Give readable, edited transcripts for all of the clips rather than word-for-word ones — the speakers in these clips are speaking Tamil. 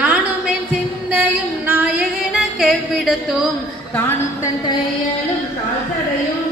நானும் என் சிந்தையும் நாயகன கேட்பிடத்தும் தானும் தன் தையலும் தாழ்சடையும்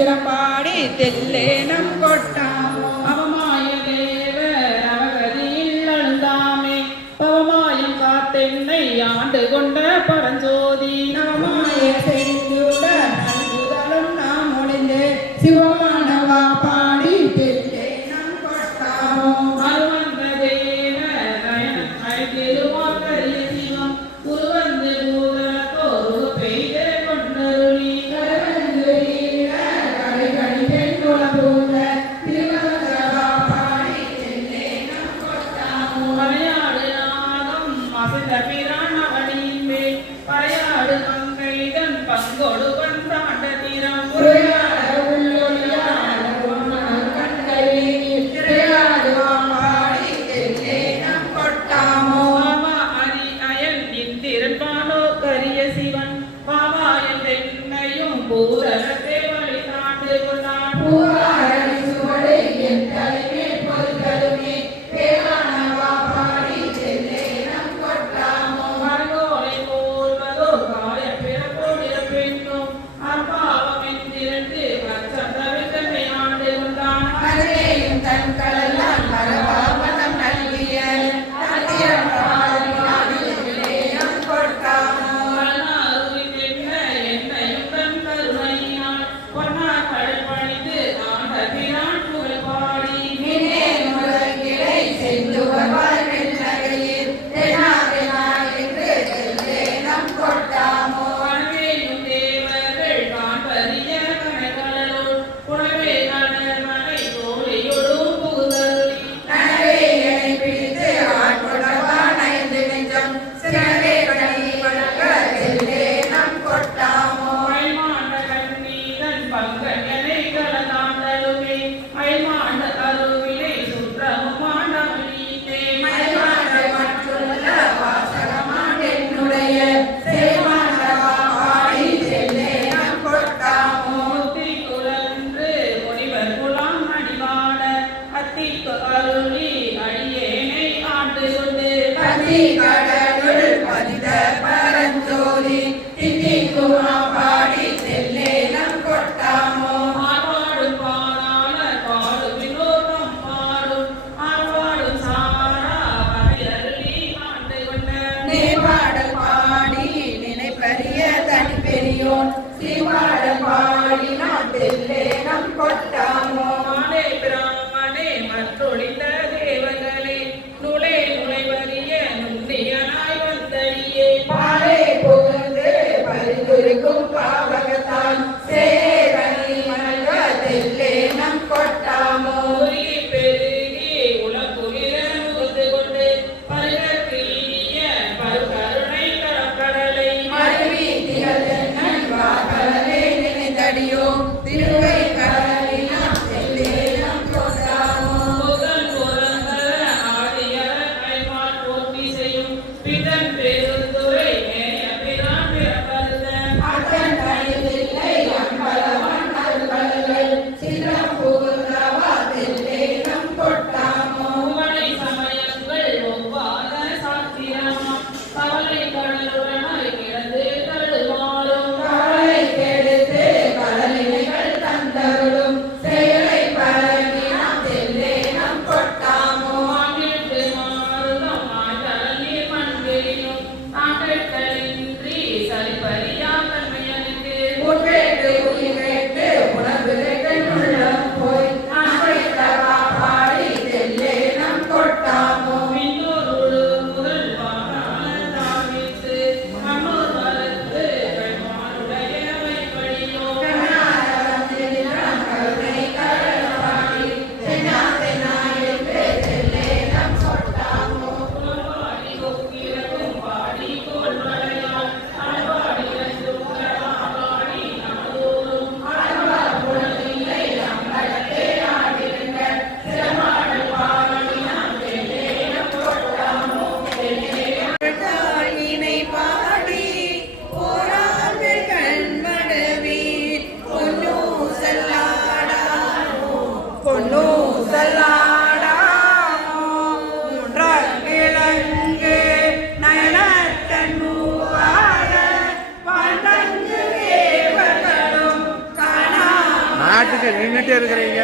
திறம்பாடி தெல்லேனம் கொட்டாமோ அவமாய தேவர் அவகதியில் அழுந்தாமே பவமாயம் காத்தென்னை ஆண்டு கொண்ட பரஞ்சோதி நவமாய செய்தியுட நல்குதலும் நாம் ஒளிந்து சிவமானவா பாடி தெல்லேனம் கொட்டாமோ அருவந்த தேவர் திருவாக்கரிய சிவம் உருவந்து பூதலத்தோரு பெய்த கொண்டருளி மலையாடு நாகம் அசைந்த பிரான் அவனியின் மேல் பறையாடு மங்கைதன் பங்கொடு பந்தாண்ட திறம் பாவா அரி அயன் இந்திரன் பாலோ கரிய சிவன் பாவாயன் தென்னையும் பூரணத்தை வழி தாண்டு கொண்டான் மரங்கோலை போல்வதோ காய பிறப்போடிய பெண்ணும் அப்பாவம் என்றிரண்டு அச்சம் தவிர்த்தமை ஆண்டு கொண்டான் தன் கடலால் மரபாவனம் நல்கிய தந்திரம் கொடுத்தாமோ மலனாருவின் என்ன என்னையும் தன் கருணையினால் பொன்னார் கடல் பணிந்து ஆண்ட பிரான் புகழ் பாடி மின்னே முழங்கிடை சென்று வருவார் வெள்ளகையில் தெனாவெனா என்று தெல்லேனம் கொட்டாமோ வனவேயும் தேவர்கள் காண்பறிய கனைகளோடு புனவே கடல் மலை தோழியொடும் புகுதருளி நனவேயனை பிடித்து ஆட்கொடவா நைந்து நெஞ்சம் சிறவே கனி வழங்க தெல்லேனம் கொட்டாமோ அயல்மாண்ட கண்ணீரன் பங்கனை கலந்தாண்டலுமே அயல்மாண்ட அருவினை சுற்றமுமாண்டமீட்டே மயமான மற்றுள்ள வாசகமாண்டென்னுடைய சேமாண்டவா பாடி தெல்லேனம் கொட்டாமோ முத்தி குலன்று முனிவர் குலாம் அடிவாட அத்திக்கு அருளி அடியேனை ஆண்டு கொண்டு பதி கடலுள் பதித பரஞ்சோதி தித்திக்குமா பாடி தெல்லேனம் கொட்டாமோ ஆர்வாடும் பாடாள பாடும் வினோதம் பாடும் ஆர்வாடும் சாரா பகிரருளி ஆண்டு கொண்ட நேபாடல் பாடி நினைப்பரிய தனி பெரியோன் சீபாடல் பாடி நான் தெல்லேனம் கொட்டாமோ மாலே பிராமணே மற்றொழிந்த தேவர்களே நுழைவரிய நுண்ணியன எதுக்கு நின்றுட்டே இருக்கிறீங்க?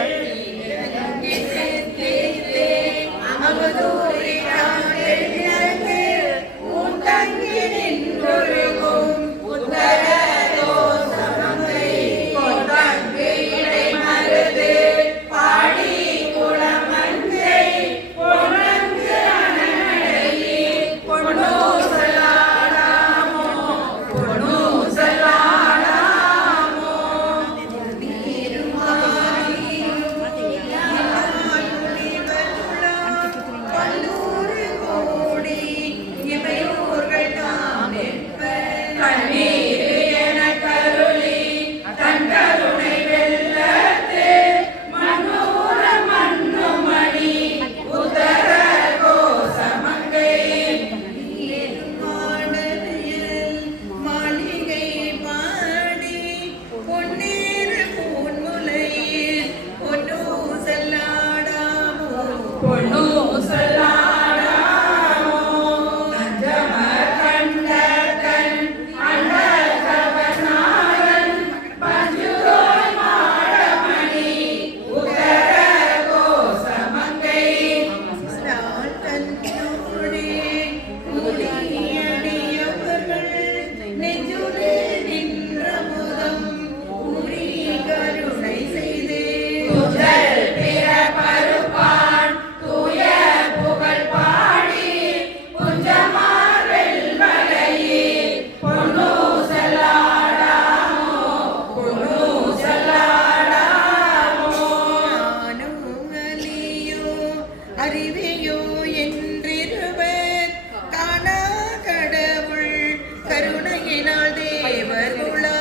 அறிவையோ என்றிருவர் காணா கடவுள் கருணையினால் தேவர் உலா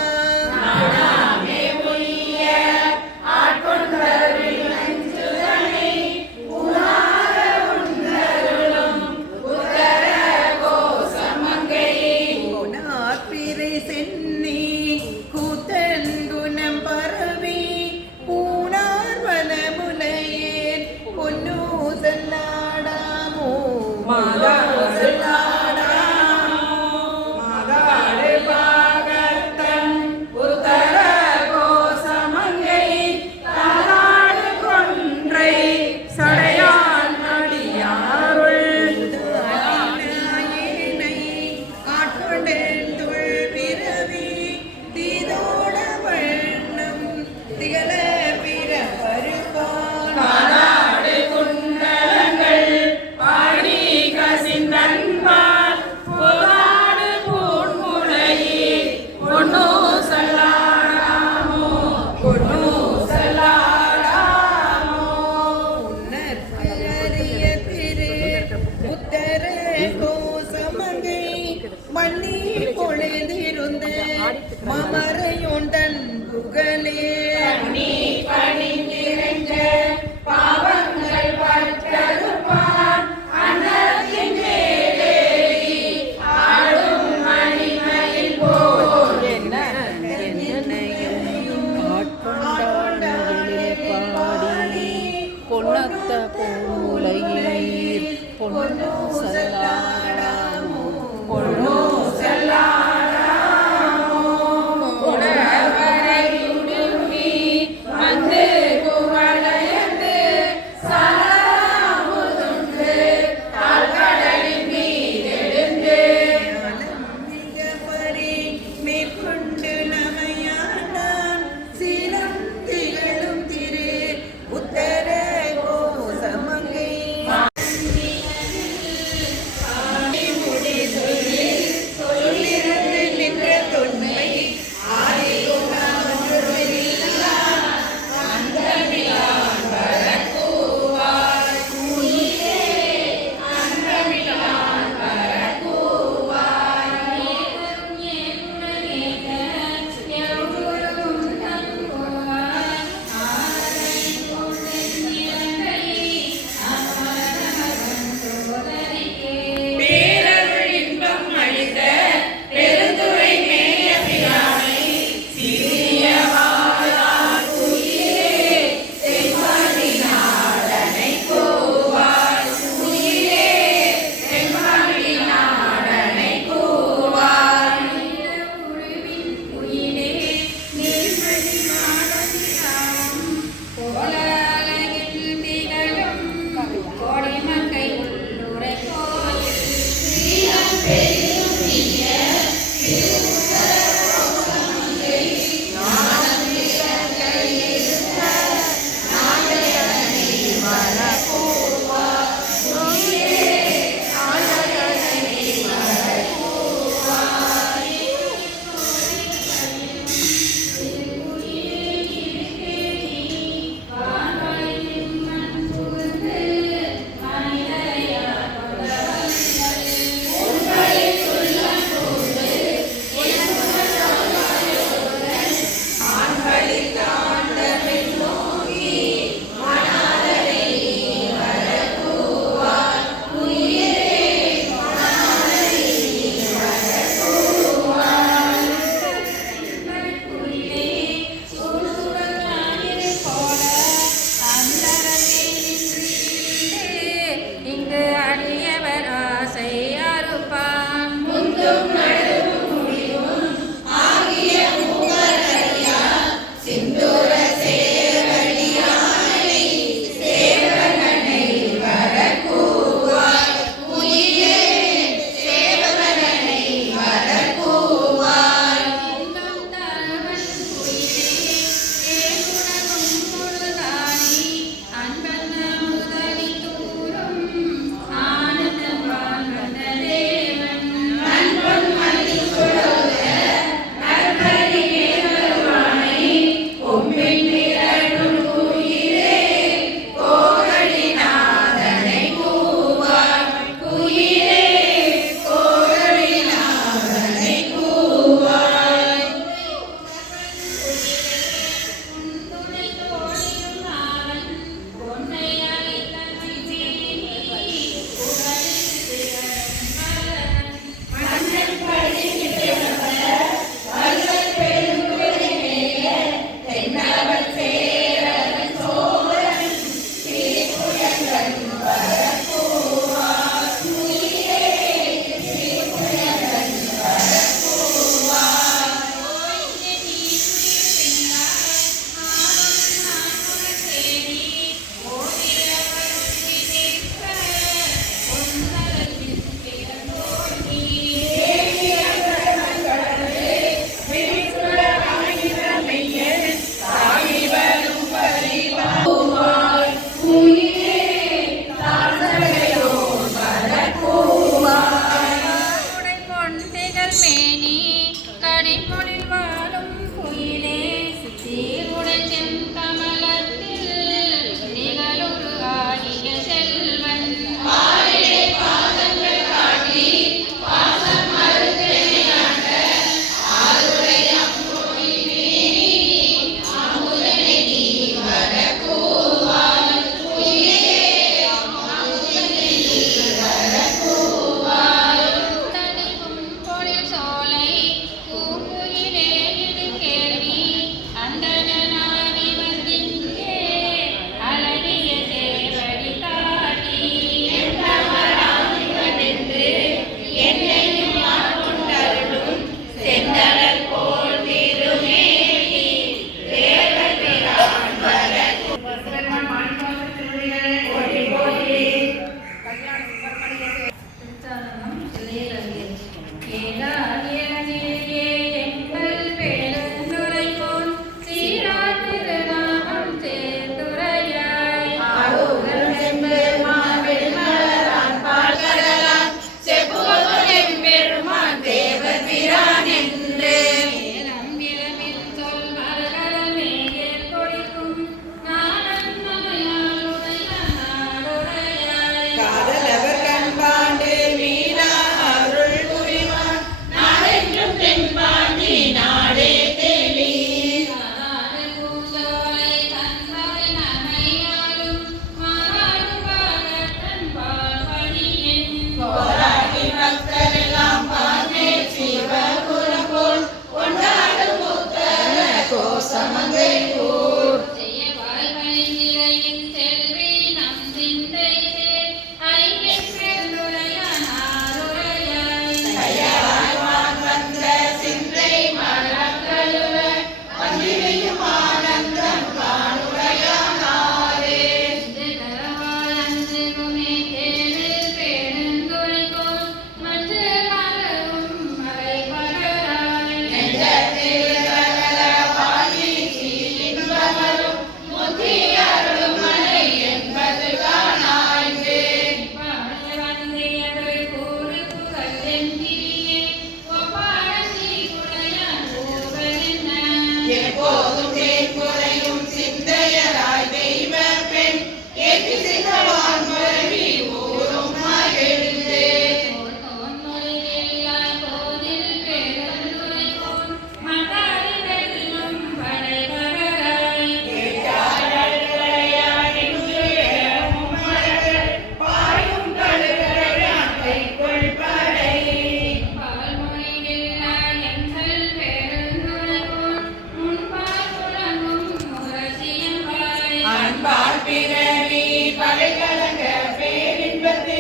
கலங்க பேரின்பத்து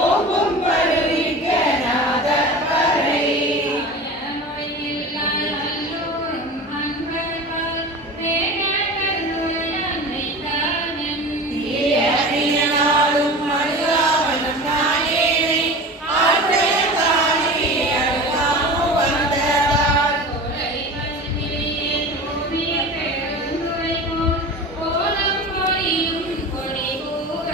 ஓங்கும் வருவிக்க நாதர் வரை தீயனாலும் மருகாவனம் நாயேனை ஆற்றைய காணி அருகாமோ வந்ததால் கோலம் பொழியும் கொடி கூற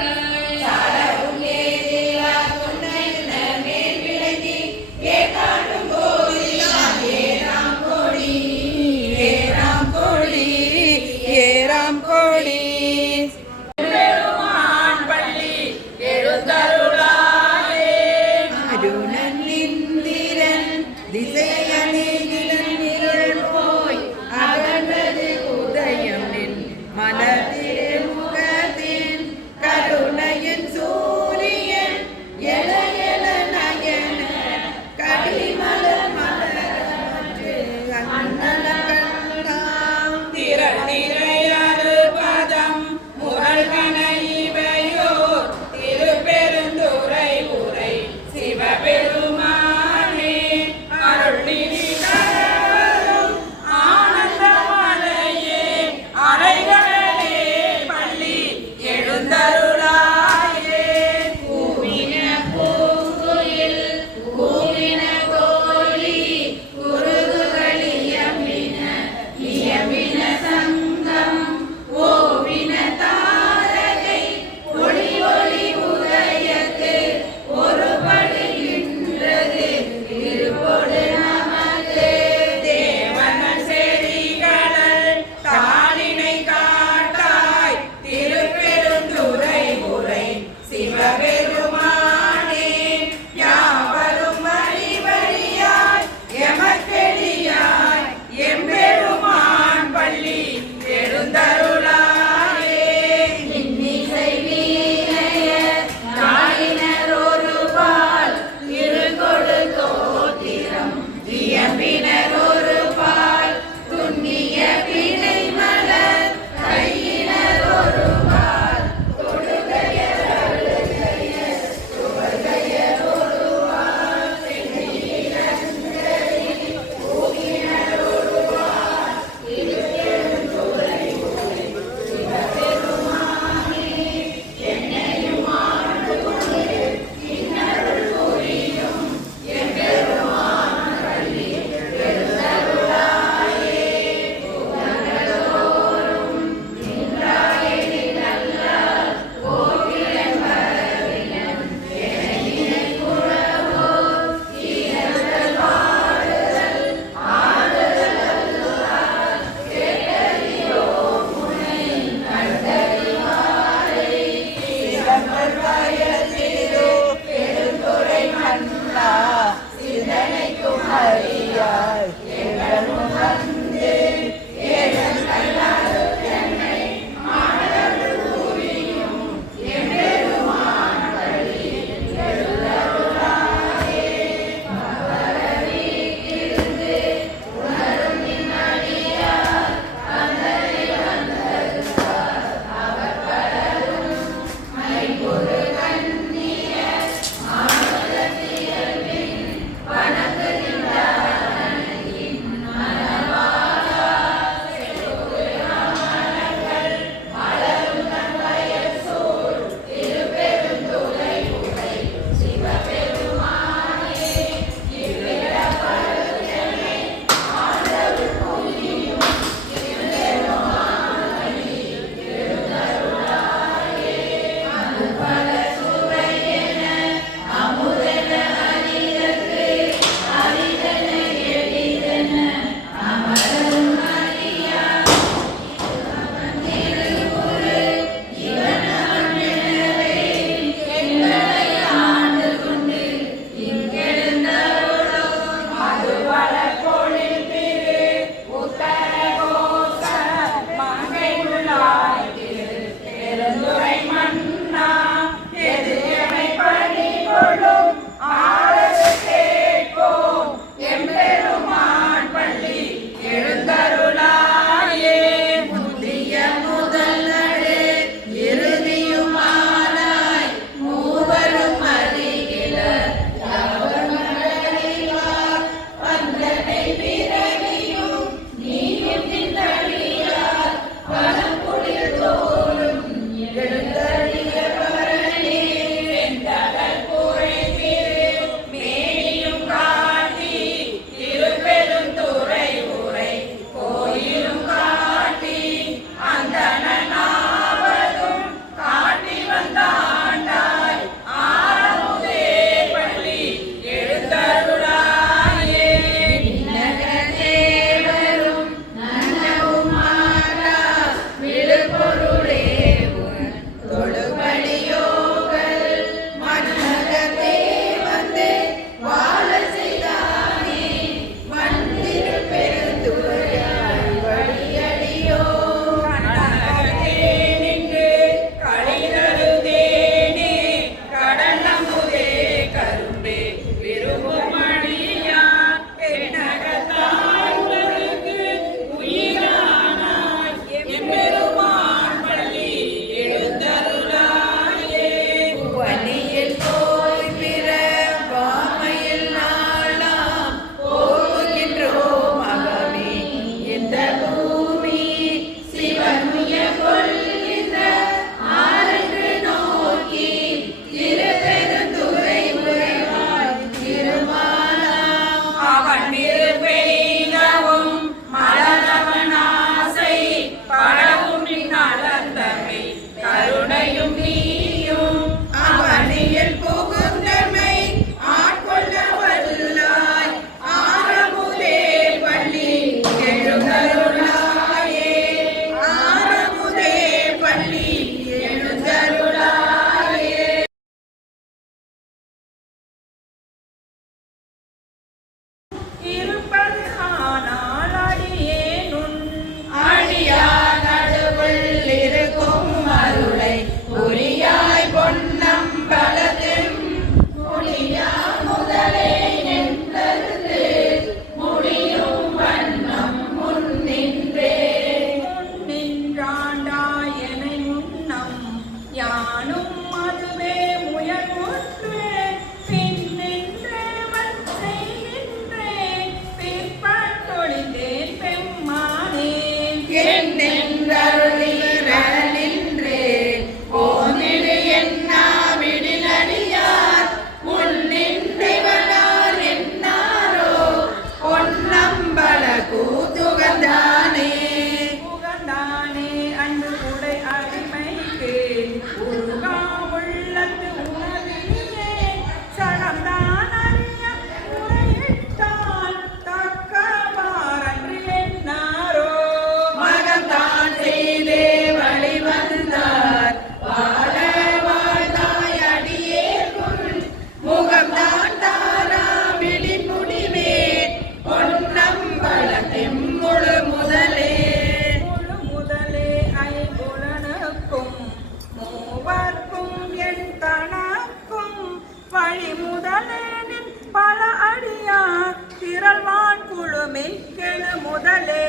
முதலே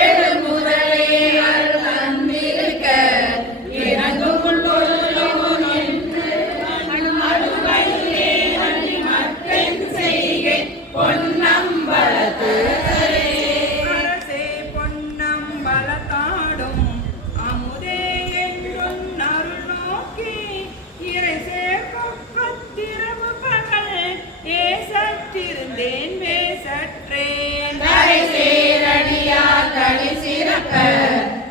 ஏழு முதலே அருள் தந்திருக்க இறங்கும் உள்ளோர் என்று அழுவையிலே அள்ளி மக்கள் செய்கை பொன்னம்பலத்து அரசே பொன்னம்பலத்தாடும் அமுதே என்றும் அருள் நோக்கி இறை சேர்ப்பத்திரவு பகல் ஏசற்றிருந்தேன் பேசற்றேன் கரை சேரடியார் களி சிறப்ப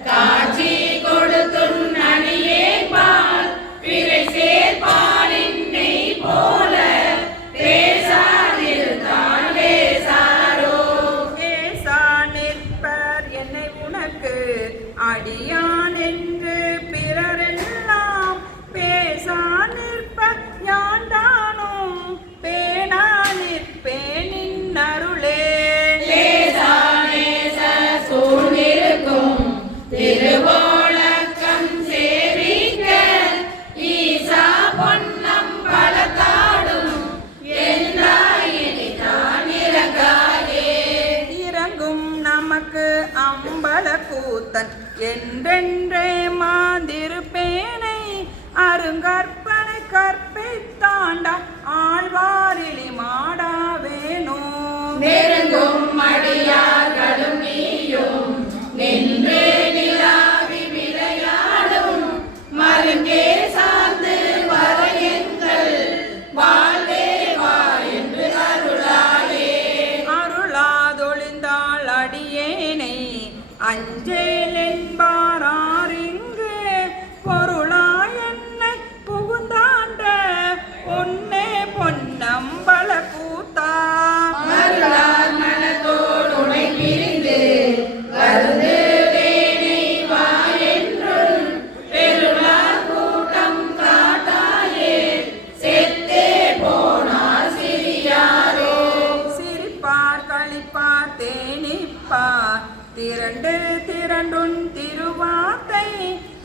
காட்சி கொடுத்துன் அணியே பால் பிறை சேர்ப்பாலின் நெய் போல பேசாதிருந்தான் பேசாரோ ஏசா நிற்பர் என்னை உனக்கு அடியான் என்று பிறரெல்லாம் பேசா நிற்பர் யான் தானும் பேணா நிற்பேனின் அருளே லேசானேச சூழ்ந்திருக்கும் திருவோணக்கம் சேவிக்க ஈசா பொன்னம்பலத்தாடும் என்றாயினிதான் இறங்காதே இறங்கும் நமக்கு அம்பல கூத்தன் என்றென்றே மாந்திருப்பேனை அருங்கற்பனை கற்பித்தாண்டா ஆழ்வாரிலி மாடாவேனோ நெருங்கும் அடியார்களும் நீயும் நின்று நிலாவி விளையாடும் மருங்கே சார்ந்து வர எங்கள் வாழ்வே வா என்று அருளாயே அருளாதொழிந்தாள் அடியேனை அஞ்சேல் என்பாரிங்கு பொருளாய் என்னை புகுந்தாண்ட பொன்னே பொன்னம்பல கூத்தா அருளார் மனத்தோடு உனை பிரிந்து வருந்து வேணை வா என்றும் பெருளார் கூட்டம் காட்டாயே செத்தே போனார் சிறியாரோ சிரிப்பார் களிப்பார் தேனிப்பார் திரண்டுன் திருவார்த்தை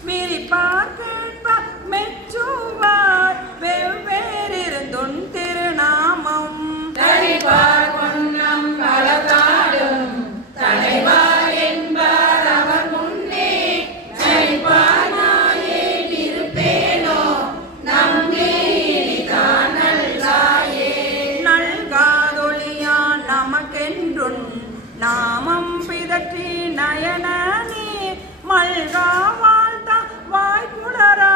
விரிப்பார் கேட்பார் மெச்சுவார் வெவ்வேறிருந்துன் திருநாமம் தரிப்பார் பொன்னம் பலதாடும் தலைவார் என்பார் அவர் முன்னே நடிப்பார் நாயே இருப்பேனோ நம்பி இனிதான் நல்காயே நல்காதொழியான் நமக்கென்றுன் நாமம் பிதற்றி நயன நீர் மல்கா வாழ்த்தா வாய்ப்புலரா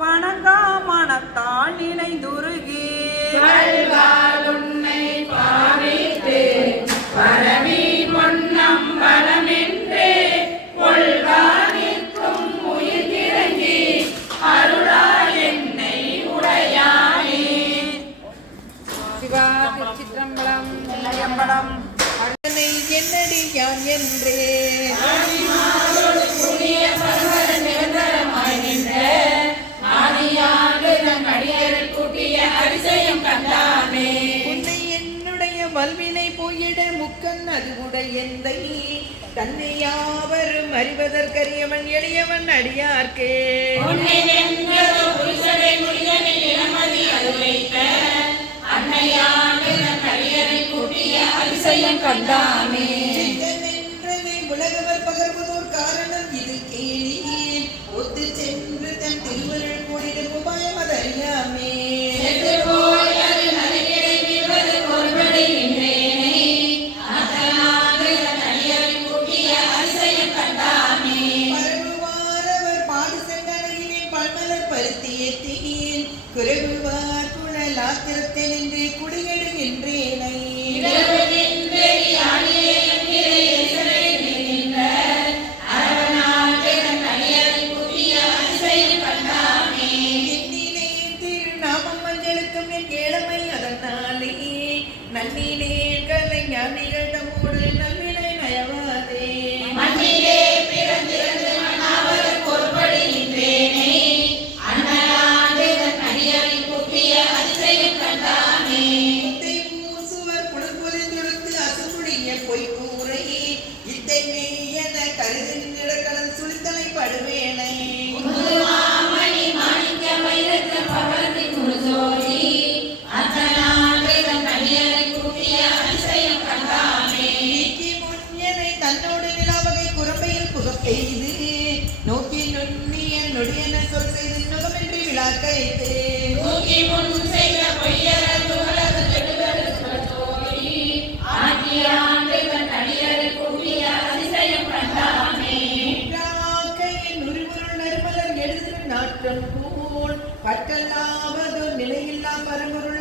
வணங்கா மனத்தால் நினைந்துருகி வல்கால் உன்னை பாவித்து பரவி பொன்னம்பலமென்றே கொள்கா நிற்கும் உயிர் கிறங்கி அருளா என்னை உடையாயே சிவா திருச்சிற்றம்பலம் அம்பலம் அண்ணனை என்னடி யான் என்றே புண்ணிய பரவர நிரந்தரமாய் நின்ற ஆதியாண்டு நம் அடியரை கூட்டிய அதிசயம் கண்டாமே உன்னை என்னுடைய வல்வினை போயிட முக்கன் அதுவுடை எந்தை தன்னை யாவரும் அறிவதற்கரியவன் எளியவன் அடியார்க்கே உன்னை வென்றது புருஷரை முருகனின் இளமதி அது வைத்த அன்னையாண்டு நம் அடியரை கூட்டிய அதிசயம் கண்டாமே சித்தனென்றனை உலகவர் பகர்வதோர் காரணம் இது கேளீர் ஒத்து சென்று தன் திருவருள் கூடிடும் உபாயம் அதறியாமே செத்து போய் அது நதிகளை வீழ்வது ஒருபடி நின்றேனே அத்தனாண்டு நம் அடியரை கூட்டிய அதிசயம் கண்டாமே பரவுவாரவர் பாடு சென்றனையிலே பல்மலர் பருத்தி எத்தியில் குறைவுவார் குழலாத்திரத்தை நின்று குடிகெடுகின்றேனை இரவு நின்று யாழிலே என்கிற இயேசுவை நின்ற அரவனாண்டு நம் அடியரை கூட்டிய அதிசயம் கண்டாமே எண்ணிலே திருநாமம் மஞ்சளுக்கும் என் ஏழமை அதனாலே நன்னிலே கலை ஞானிகள் தம்மோடு நல்வினை நயவாதே மண்ணிலே பிறந்திருந்து மண்ணாவது பொறுப்படி நின்றேனே அண்ணலாண்டு நம் அடியரை கூட்டிய அதிசயம் கண்டாமே முத்தை பூசுவர் குடற்பொலிந்தொடுத்து அசுமுடிய பொய்க்கும் முன் செய்த பொய்யர் துகளது கெடுதல் சுழற்றோடி ஆக்கியாண்டு தன் அடியர் கூட்டிய அதிசயம் கண்டாமே கையின் உரிபொருள் நறுமலர் எழுதின நாற்றம் போல் பற்றல்லாவதோ நிலையில்லா பரம்பொருள்